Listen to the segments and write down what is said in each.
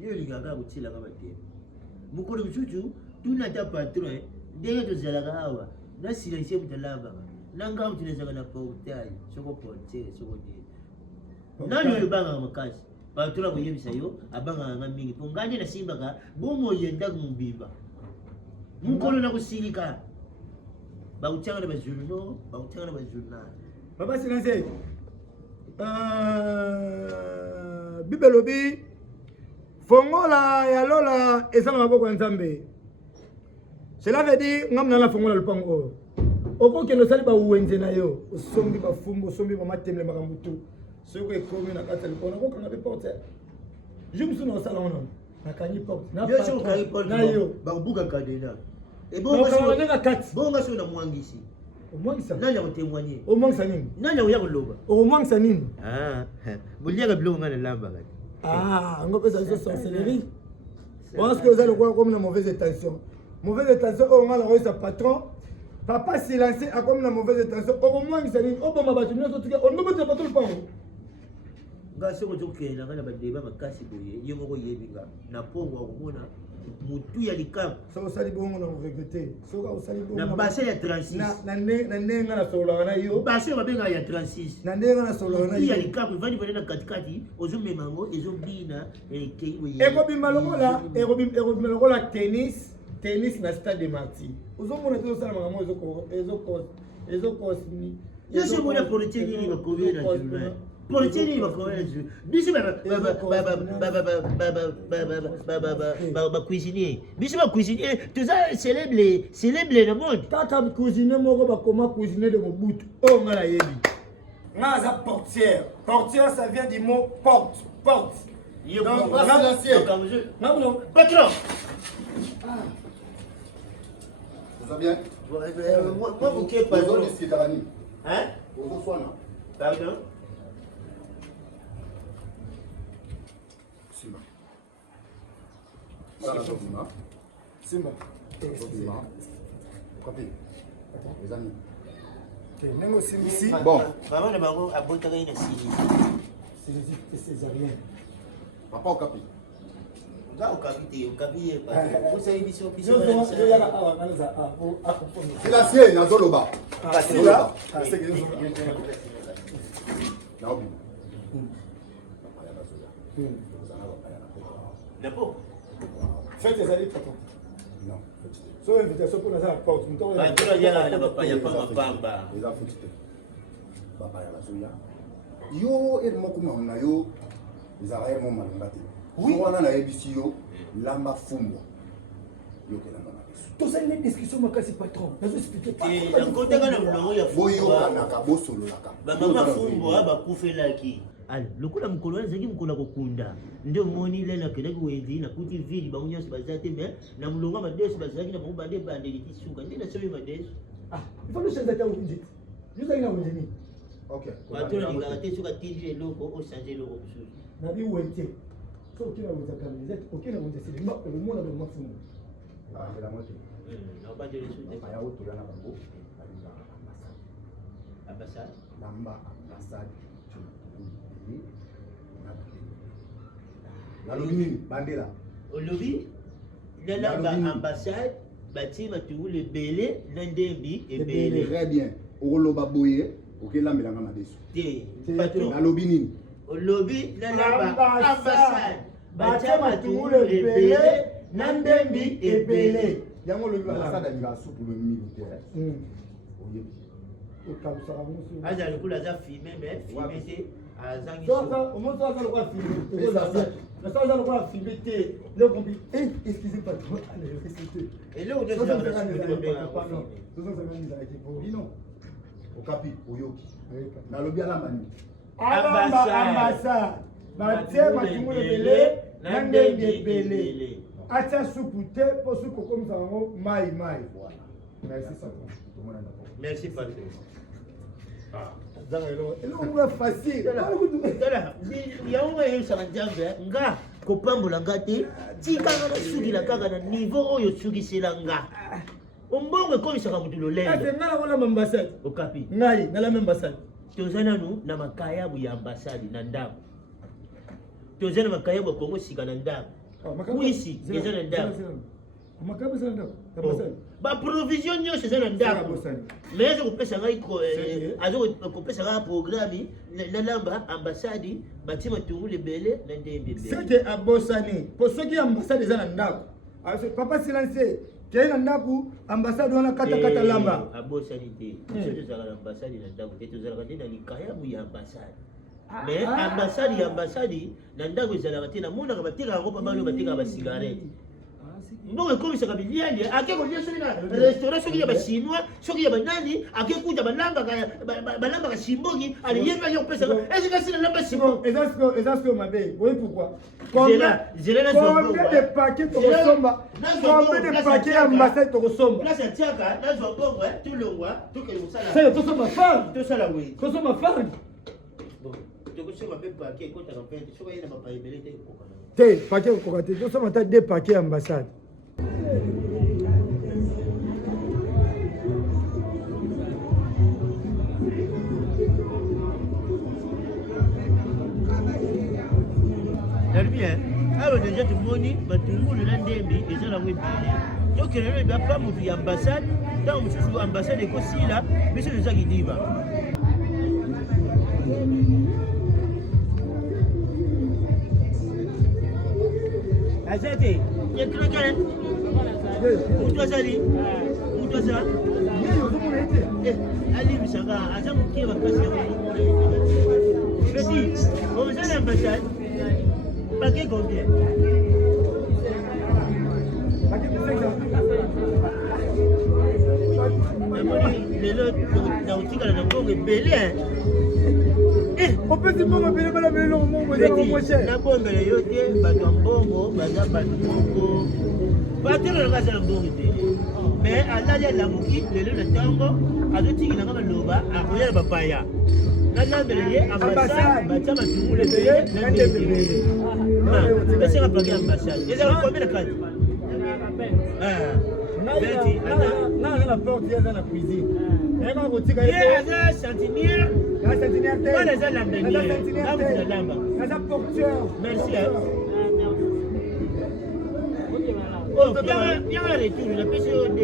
yo lingaka kutila kama tena mukolo mchuchu tunata patron ndenge tozalaka awa na silencie mutalamba nanga mutunezaka na portail soko portier soko nini nani oyo bangaka makasi patron koyebisa yo abangaka mingi po ngande nasimbaka bomo yenda kumubimba mukolo na kusilika bautanga na bajournaux bautanga na bajournal Papa Silencieux Bibelobi Fongola ya lola eza na maboko ya Nzambe. Cela veut dire ngamna la fongola lupango. Okoke no sali ba uwenze na yo. Osombi ba fumbo, osombi ba matemle makambutu. Soko ekomi na kata lipona ko kanga be porte. Je me suis dans salon non. Na kanyi porte. Na yo so kanyi porte. Na yo ba buka kadena. E bon nga so na mwangisi. Omwangisa nani ya kutemwanye omwangisa nini nani ya kuloba omwangisa nini buliaka biloko ngana lamba kati ngopesa biso sorcellerie parce que vous allez voir comme une mauvaise intention on va la patron Papa Silencieux a comme une mauvaise intention omwangisa nini oboma bato nyonso tuke onobotela bato lupango ngase ko tokela ngana badeba makasi boye yo moko yebinga na pongo akomona mutu ya likambo so osali bongo na regretter so ka osali bongo na base ya 36 na nenga na solo na yo base ba benga ya 36 na nenga na solo na yo ya likambo vandi bana na katikati ozomema ngo ezobina ekei boye ekobima lokola tennis na stade de Marty ozomona te osala makambo ezokosni yo so mona politique ni bakobe na journal politique ni bakobe biso ba cuisinier biso ba cuisinier tout ça célèbre le monde tata cuisinier moko ba koma cuisinier de Mobutu o ngala yebi ngaza portière ça vient du mot porte yo donc Silencieux non patron ça bien moi vous qui pas hein bonsoir pardon Simba. Copie. Les amis. Bon. Maman de Bango a bonne taille ici. C'est rien. Papa au capi. Là au capi vous savez biso Silencieux na zoloba. Sila. Naobi. D'abord. Faites les alliés, patron. Non. So invitation pour la porte. Tu y a la papa, il y a pas ma pamba. Les Africains. Papa ya la soya. Yo et moko na yo. Izara mo malangate. Oui. Wana na ebisi yo lamba fumbo. Yo ke lamba na biso. Tout ça une discussion makasi patron. Nazo expliquer pas. Et dans côté kana mulongo ya fumbo. Boyo na ka bosolo la ka. Ba mama fumbo ba kufela ki. Al lokula mkolwana zaki mkola kokunda ndio moni lela kele kuwenzi na kuti vili ba unyasi bazate me na mulonga madeso bazaki na bomba de bande litisuka ndina sobi madeso il faut le changer ta unji yuza ina unji ni OK watona ngate suka tiri loko o changer loko kusuki na bi wente so kila unza kamizet okina unza silima o mona do mafumu la moto na bande lisute ya auto yana bango ambassade namba ambassade la lobby bandela au lobby la ambassade batima tout le belé ndembi et belé très bien au loba boye OK la melanga madeso patron la lobby nini au lobby la ambassade batima tout le belé ndembi et belé yango lobby ambassade ni ga souple le militaire oyebi aza lokula aza filmé mais filmé te azangi ça au moins ça le quoi filmé ça le quoi filmé te le combi excusez pas trop allez réciter et là on est dans le au capi oyoki na lobby ala mani ambassade batie matumu le belé na ndenge belé atia soupe te po soupe comme ça mai voilà merci patron merci patron elongo facile tala yango eyebisaka nzambe nga kopambola nga te tikanga nasukila kaka na niveau oyo osukisela nga ombongo ekomisaka motu lolendo nga nakolamba ambasade okapi ngai nalamba ambasade toza nanu na makayabu ya ambasade na ndako toza na makayabu ya kongo sika na ndako Kuisi eza na ndako. Makabo eza na ndako. Ba provision nyonso eza na ndako. Mais ezo kopesa ngai azo kopesa ngai programme na lamba ambassade batima matungulu ebele na ndembe ebele. Seke abosani. Po soki ambassade eza na ndako. Papa silence. Kaya na ndako ambassade wana kata lamba. Abosani te. Soki tozala na ambassade na ndako te tozala te na likayabu ya ambassade. Mais ambassade na ndako ezalaka te na monaka batekaka yango pa bano batekaka basigarete. Mbongo ekomisaka biliali ake kolia soki na restaurant soki ya bachinois soki ya banani ake kuta balambaka simboki aliyenga yo kopesaka ezikasi na lamba simbo eza siko mabe oyi pourquoi combien de paquets tokosomba combien de paquets ya ambassade tokosomba place atiaka nazwa bongo tulongwa tokele kosala sele tosomba farde tosala we tosomba farde tokosomba mpe paquet ekotaka mpete soki ayena bapa ebele te ekokana te paquet ekokoka te tosomba ata 2 paquets ya ambassade. Alors déjà tout le monde batungulu na ndembi ezala webele donc lelo ba pa mutu ya ambassade dans mutu ambassade ekosila biso eza kidiba azate yekreke mutu azali ali misanga aza mukiwa kasi ya Freddy on est à l'ambassade. Paquet combien? Lelo nautikala na mbongo ebele opesi mbongo ebele bala bele longo mbongo ezalaka mo cher nabombela yo te bato ya mbongo baza bato moko batelelaka aza na mbongo te mais alali alamuki lelo na ntango azotikilanga maloba akoyala bapaya nalambela ye ambassade batia matungulu ebele na ndembe beseka paquet ambassade ezala combien na kati nga na porte eza na cuisine eka kotika ye aza centenière wana eza lambenière na lamba aza porteur merci bien la retour napesi yo 2000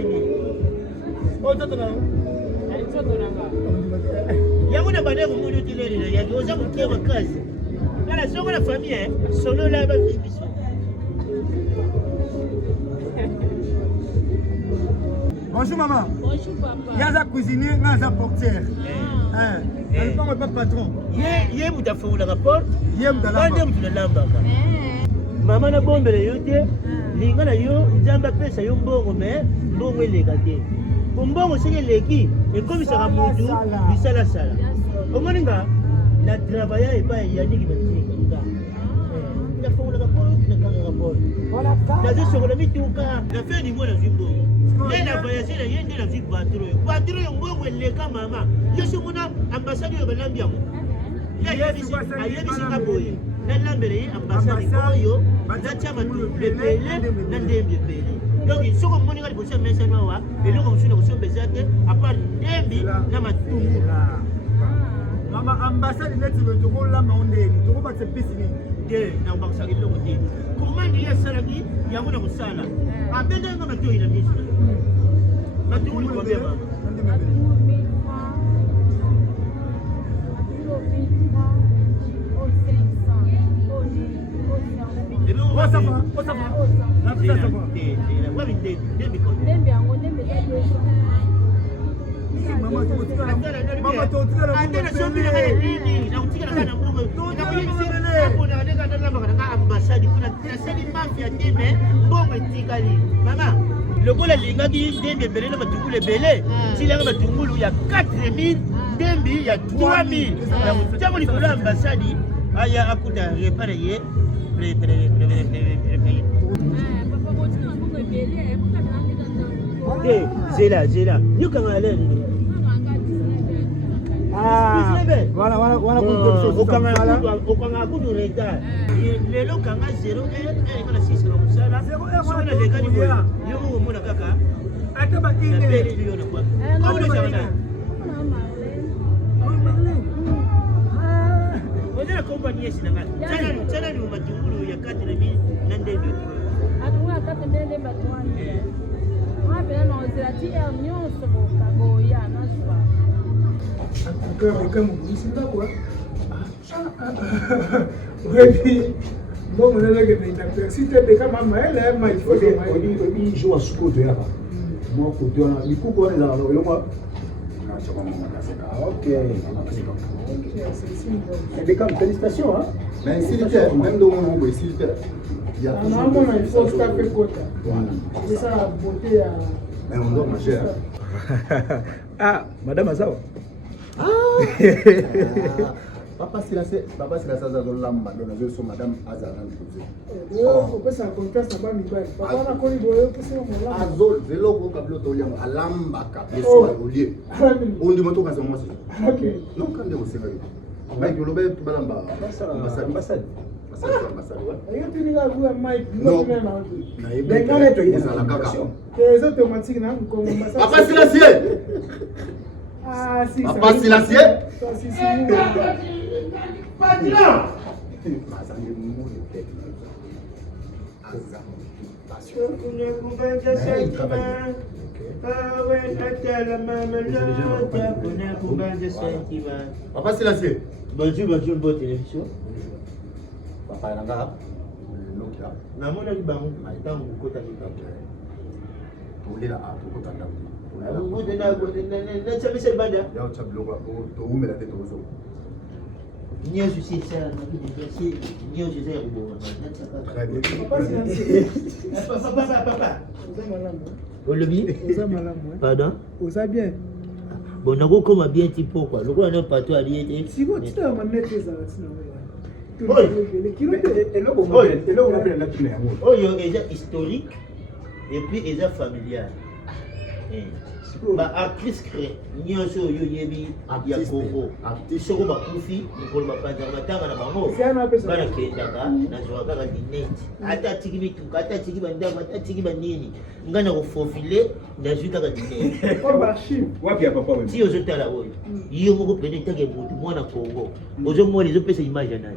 yango na bande komoni otelelena yaki oza mokie makasi kala songo na famille solola bafii biso bonjour maman. Bonjour papa. Yaza cuisinier, yaza portière. Elle parle pas patron. Ye muta fula rapport. Ye muta lamba. Bande muta lamba. Mama na bombele yote. Linga na yo nzamba pesa yo mbongo me mbongo eleka te. Mbongo seke leki ekomisa mutu bisala sala. Omoninga na travailler et pas yaniki batika. Na fula rapport na kanga rapport. Na zeso ko na mituka na fe ni mwana zimbo. Nena voyager na yende na vibe baturo yo mbongo eleka mama yesu muna ambassade yo balambi yango ayebisi nga boye nalambele ye ambassade oyo natia matu ebele na ndembi ebele donc soko moni nga liboso ya mesa nawa eloko mosusu na kosomba eza te apart ndembi na matungu mama ambassade neti tokolamba ondeni tokobakisa pisi nini te na bakisaka eloko te komandi ye asalaki yango na kosala abendanga matoyi na miso matungulu combien mama? lokola lingaki ndembi ebele na matungulu ebele tilanga matungulu ya 4000 ndembi ya 3000 ntango likolo ya ambasadi aya akuta repare ye te zela yokanga lelo okanga kudu retard lelo kanga 0 ekana 6 na kusala sona lekani boya yo mona kaka ata bakine beli yo na kwa kama chana ozela kompani yesi nanga tena ni matungulu ya 4000 na ndembe ndende batwani. Mapela nozela ti ya nyonso bokaboya nazwa. Kama mshinda kwa. Wewe bon on a que t'as si t'es comme maman elle m'a il faut que il joue à ce côté là. Moi côté on a du coup on est dans le moi. OK. Et comme félicitations hein. Mais s'il te plaît, même dans mon goût, s'il te plaît. Il y a toujours il faut se taper côté. C'est ça la beauté à mais on doit manger. Ah, madame Azawa. Papa c'est la ça dans l'amba dans je suis madame Azara on peut ça contraste ça va mi bail papa na koni boyo que c'est mon là Azol velo ko kablo to liam alamba ka peso olier on dit moto kaza moi c'est OK non quand de vous mais que lobe to balamba ambassade et tu dis là vous Mike non na mais quand est il est à la kaka les automatiques na ko ambassade papa c'est l'acier ah si papa c'est l'acier ça si Patron! Papa c'est l'acier. Bonjour, bonne télévision. Papa Yanga. Nokia. Namona libango, matango kota libango. Tole la ato kota ndako. Na chamisa banda. Ya chablo kwa to umela te to zo. Nyo susi sana na kidi nyo susi ya kubo. Papa. Olobi? Pardon? Osa bien. Bon, nako koma bien tipo quoi. Loko na pato aliete. Siko tita manete za sina wewe. Oyo est historique et puis est familial. Ba actrice crée nyonso yo yebi ya Congo. Soko ba kufi nikolo ba panja matanga na bango. Bana ketaka na joaka ka dineti. Ata tiki bituka, ata tiki bandama, ata tiki banini. Ngana ko fofile na juka ka dineti. Ko ba archive. Wapi ya papa wewe? Si ozo tala oyo. Yo moko pene take mutu mwana Congo. Ozo mwana izo pesa image na.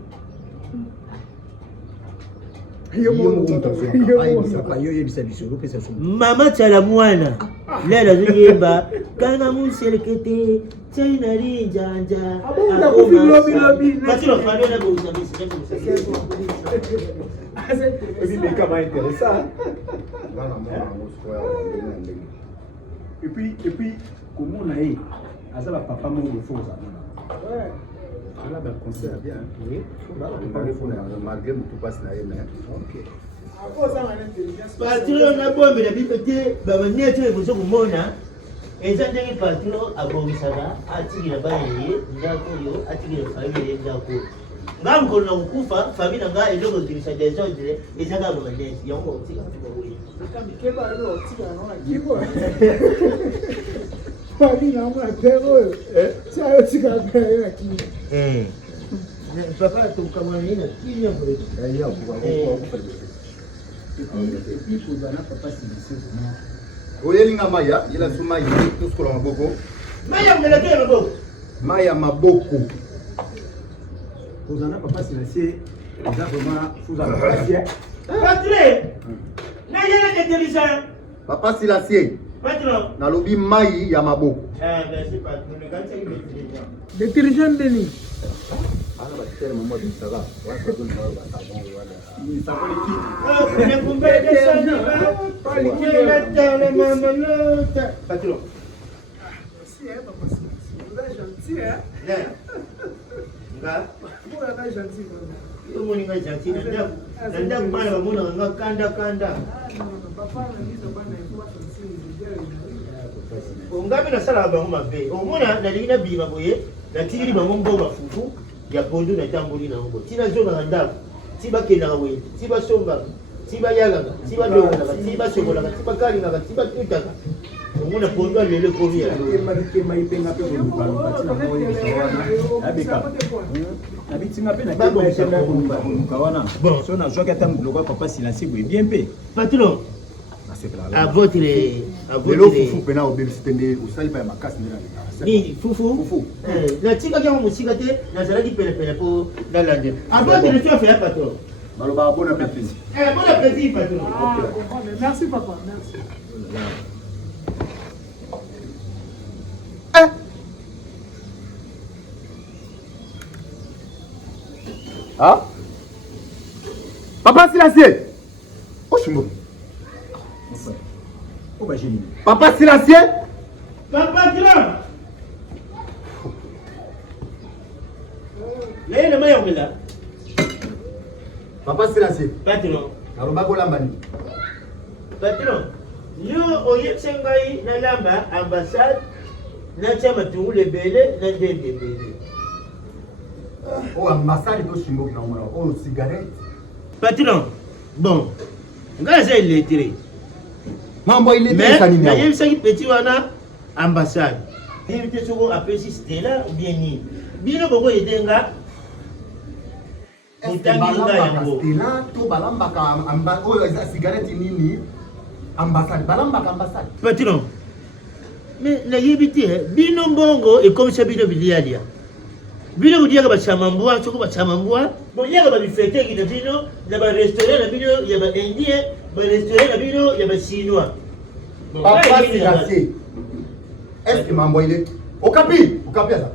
Mama chala mwana lela ziyemba kanga muselekete china linjanja et puis comment on a eu azala papa mo le faux ouais. Là, ben, concert bien. Oui. Malgré tout passe là, mais. Ok. Patron na bombe na bipete ba manyeto ebozo kumona eza ndenge patron abomisaka atikila baye ndako yo atikila famille ndako ngamko na ukufa famille nga eloko kilisa desordre ezaka ba manyeto yango tika tubawe kama keba leo tika na kibo Pali na mwa pero sayo tika ya ki papa tukamwana ina kinya bure ya oyelinga maya ila suma yi toskola maboko maya mmeleke maboko maya maboko ozana papa silencieux eza vraiment fuza patient patron na yele intelligent papa silencieux patron nalobi mai ya maboko merci patron ngati intelligent détergent deni ana ba terme mo bi sala wa ko don ba ta bon wala ni sakoli ki ne kumbe de sana pali ki na tala mama lota patron si papa si vous êtes gentil nga vous êtes gentil tout monde est gentil nda kumana bamuna nga kanda papa na biso bana kwa ongabi na sala bango mabe omona na lingina bima boye na tigiri bango mboba fufu ya pondu na tamboli na ngo tina zonga na ndako tiba kenda we tiba somba tiba yagaga tiba donga tiba sobola tiba kali na tiba tutaka omona pondu lele komi ya kema ipenga pe batina moyo bisawana abika abitinga pe na kema ipenga kawana so na joka tam bloka papa silencieux bien pe patron à votre lelo fufu pena obebisitende usali pa ya makasi ni fufu na tika kama musika te na zalaki pele po dalande à votre le chef ya patron Maloba, bon appétit. Bon appétit, patron. Ah, merci papa, merci. Ah? Papa silencieux. Oh, je suis mort. Oh, bah, j'ai mis. Papa silencieux. Papa, grand. Là, le meilleur là. Papa silencieux. Patron. Maloba, bon lambani. Patron. Yo, oye, Sengai, na lamba, ambassade, na chama tu le bele, na dende bele. Oh, ambassade, to chimbo qui n'a pas. Oh, cigarette. Patron, bon, ngaza il est tiré. Mambo, il est Mais, très na animé. yem sangi petit wana ambassade. Invité soko apesi Stella ou bien ni. Bino boko yedenga. Balambaka Stella, to balambaka ambassade. Oh, cigarette nini? Ambassade. Balambaka ambassade. Patron. Mais na yebiti bino mbongo et comme ça bino bilialia. Bino budia ka bachamambwa, soko bachamambwa. Bon yaka ba bifete ki bino, na ba restaurant na bino, ya ba indien, ba restaurant na bino, ya ba chinois. Papa silencieux. Est-ce que mambo il est? Okapi ça.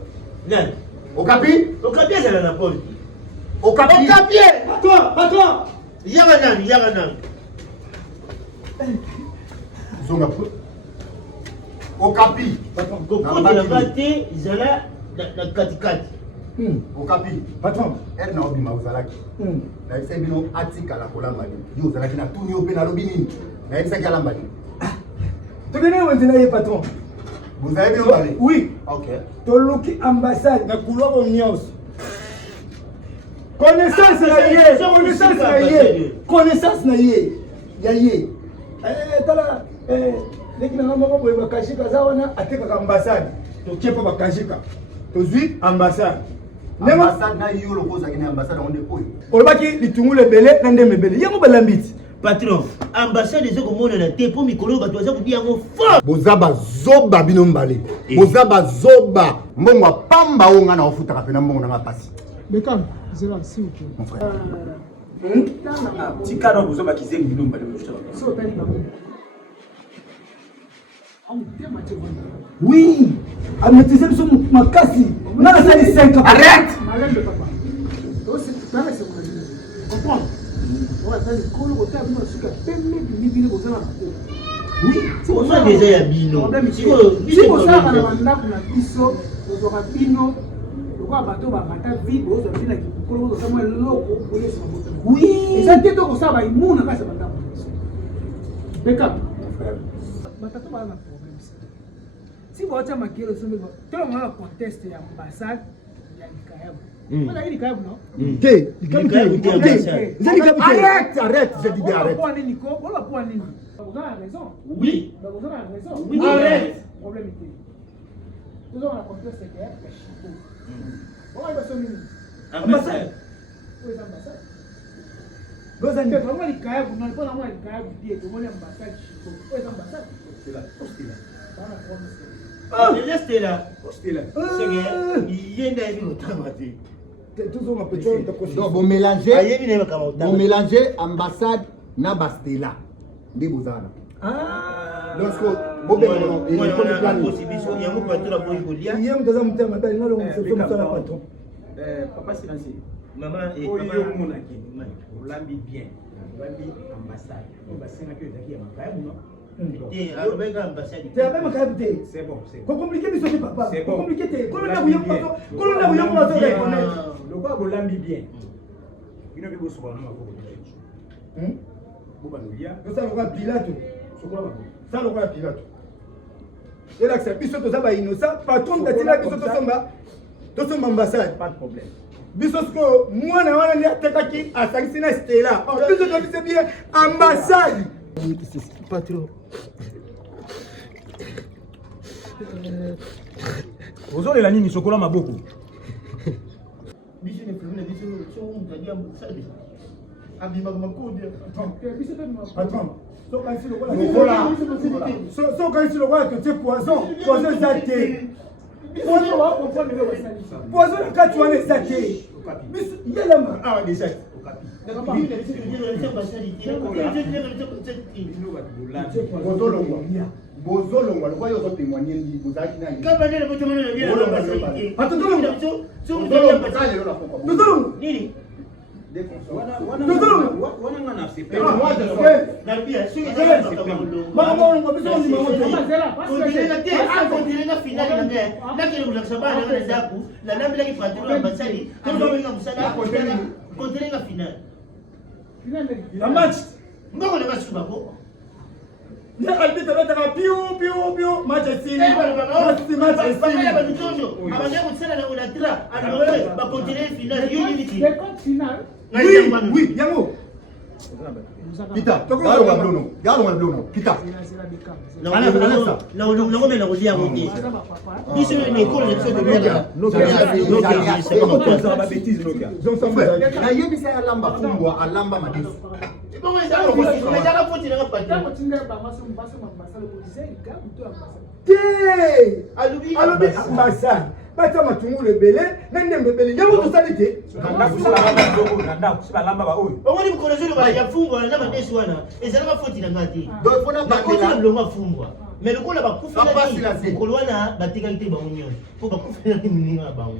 Nan. Okapi? Okapia ça na pole. Okapi? Patron. Yaga nan. Zonga. Okapi. Koko de la bate zala na katikati. Okapi. Patron. Elle n'a pas obima uzalaki. Na ise bino atika la kolamba ni. Yo uzalaki na tuni ope na lobi nini. Na ise ki alamba ni. Tenez où est patron? Vous avez bien parlé? Oui. Ok. Toloki ambassade na couloir nyos. Connaissance na ye. Connaissance na ye. Ya ye. Tala leki na ngomba boye bakashika zawana ateka ka ambassade. Tokepo bakashika. Tozui ambassade. Ambassade na yo lokoza kini ambassade onde oyo. Olobaki litungule bele na ndeme bele. Yango balambiti. Patron, ambassade ezoko mona na te po mikolo bato baza kodia yango fort. Bozaba zoba bino mbale. Bozaba zoba. Mbongo pamba onga na ofutaka pena mbongo na ngapasi. Bekam, zéro, s'il vous plaît. Mon frère. Petit cadre, vous avez qui bino mbale. So, t'as dit Oui. Ametise biso makasi. Na sali 5. Arrête. Arrête le papa. C'est pas c'est mon avis. Comprends? Ouais, t'as dit qu'on le côté à nous suka pembe bibili bozana na te. Oui, on a déjà ya bino. Problème Si ko ça na banda kuna biso, bozora bino. Lokwa bato ba mata vide bozo bina ki kolo bozo samwe loko boye sa moto. Oui. Et ça te to ko ça ba imuna ka sa banda. Backup. Mon frère. Batato ba na problème. Si vous avez marqué le sommet, tout le monde conteste l'ambassade, il y a du Kayabu. Voilà, il y a du Kayabu, non? Arrête, je dis bien arrête. Vous avez raison. Oui. Vous avez raison. Oui, arrête. Problème est nous avons la conteste qui est le Chico. Comment il va se mener? Ambassade. Où est l'ambassade? Gozani. C'est vraiment le Kayabu, non, pas vraiment le Kayabu, c'est vraiment l'ambassade Chico. Où est l'ambassade? C'est là. Dans la province. Déjà c'était là. C'était là. C'est que yenda hivi utamati. Toujours ma petite. Donc, vous mélangez. Ayebi na kama Vous utamati. mélangez ambassade na Bastela. Ndi bozana. Ah. Donc, vous Moi mélangez. on a possibilité yango patron boy golia. Yem daza mutema bali nalo mseso msala patron. Papa silencieux. Maman et Oyo papa monaki. Olambi bien. Olambi ambassade. On va senga que ezaki ya makaya muno. et alobeka ambassade. C'est même capité. C'est bon, c'est Ko bon. compliqué biso te papa. C'est Ko bon. compliqué te. Ko na buyam ko. Ko na buyam ko so reconnaître. Le quoi olambi bien. Bino bibo soba na mako ko. Boba nulia. Ça le roi Pilate. Sokola ba. Ça le roi Pilate. Et là c'est biso to za ba innocent patron datila biso to somba. To somba ambassade. Pas de problème. Biso ko mwana wana ni atekaki asangisi na Stella. Biso to biso bien ambassade. Patron. Ozolela nini sokola maboko? Biso ne problème biso so mutadi ambassade. Abima makodi. Patron. So kansi le roi. So kansi le roi te poison. Poison zate. Poison kati wana zate. Biso yela ma. Ah déjà. bozolongwa lokwa yo ozotémoigne ndi bozalaki nani Oui, yango. Pita, yalonga blono. Pita. nakomela kolia mote biso na ekolo na biso nayebisa ye alamba fumbwa alamba madesu alobi ambasade batia matungulu ebele na ndembo ebele yango tosali te omoni mokolo zoloba ya fumbwa na madesu wana ezalaka foti na nga te nakotila bilongo fumbwa mais lokola bakufela mokolo wana batikaki te bango nyonso mpo bakufela te mininga na bango